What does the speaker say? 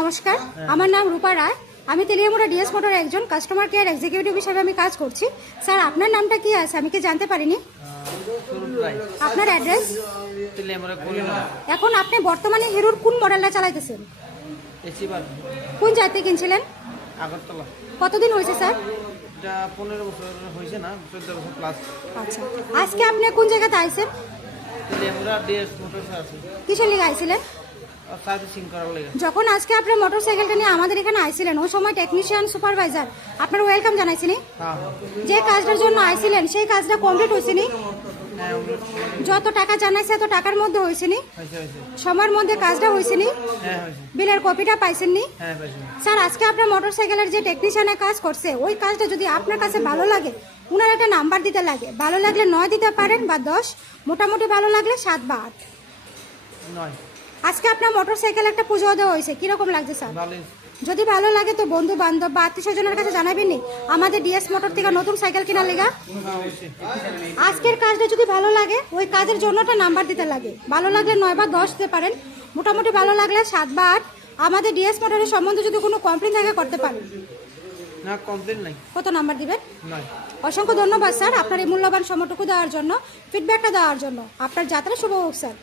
নমস্কার, আমার নাম রূপা রায়। আমি তেলিয়ামুড়া ডিএস মোটর একজন কাস্টমার কেয়ার এক্সিকিউটিভ হিসেবে আমি কাজ করছি। স্যার, আপনার নামটা কি আছে আমি কি জানতে পারিনি? আপনার অ্যাড্রেস? এখন আপনি বর্তমানে হিরোর কোন মডেলটা চালাইতেছেন? কোন জায়গা থেকে কিনছিলেন? আগরতলা। কতদিন হয়েছে স্যার? এটা 15 বছর হয়েছে না, 14 বছর প্লাস। আচ্ছা, আজকে আপনি কোন জায়গাতে আইছেন? তেলিয়ামুড়া ডিএস মোটরস আছে। কিসের লিগে আইছিলেন? সার্ভিসিং করার লাগে। যখন আজকে আপনি মোটরসাইকেলটা নিয়ে আমাদের এখানে আইছিলেন, ওই সময় টেকনিশিয়ান সুপারভাইজার আপনার ওয়েলকাম জানাইছিনি? হ্যাঁ। যে কাজটার জন্য আইছিলেন সেই কাজটা কমপ্লিট হয়েছিনি? হ্যাঁ, যত টাকা জানাইছে এত টাকার মধ্যে হয়েছিনি? হয়েছে। সময়ের মধ্যে কাজটা হয়েছিনি? হ্যাঁ, হয়েছে। বিলের কপিটা পাইছেননি? হ্যাঁ, পাইছি। স্যার, আজকে আপনার মোটরসাইকেলের যে টেকনিশিয়ানের কাজ করছে ওই কাজটা যদি আপনার কাছে ভালো লাগে, উনার একটা নাম্বার দিতে লাগে। ভালো লাগলে 9 দিতে পারেন বা 10, মোটামুটি ভালো লাগলে 7 বা 8। 9। আজকে আপনার মোটরসাইকেল একটা পুজো দেওয়া হয়েছে, কিরকম লাগছে স্যার? ভালোই। যদি ভালো লাগে তো বন্ধু বান্ধব বা আত্মীয় স্বজনের কাছে জানাবেননি আমাদের ডিএস মোটর থেকে নতুন সাইকেল কেনার লেগা। আজকের কাজটা যদি ভালো লাগে ওই কাজের জন্য একটা নাম্বার দিতে লাগে। ভালো লাগলে 9 বা 10 দিতে পারেন, মোটামুটি ভালো লাগলে 7 বা 8। আমাদের ডিএস মোটরের সম্বন্ধে যদি কোনো কমপ্লেন থাকে করতে পারেন। না, কমপ্লেন নাই। কত নাম্বার দিবেন? 9। অসংখ্য ধন্যবাদ স্যার আপনার এই মূল্যবান সময়টুকু দেওয়ার জন্য, ফিডব্যাকটা দেওয়ার জন্য। আপনার যাত্রা শুভ হোক স্যার।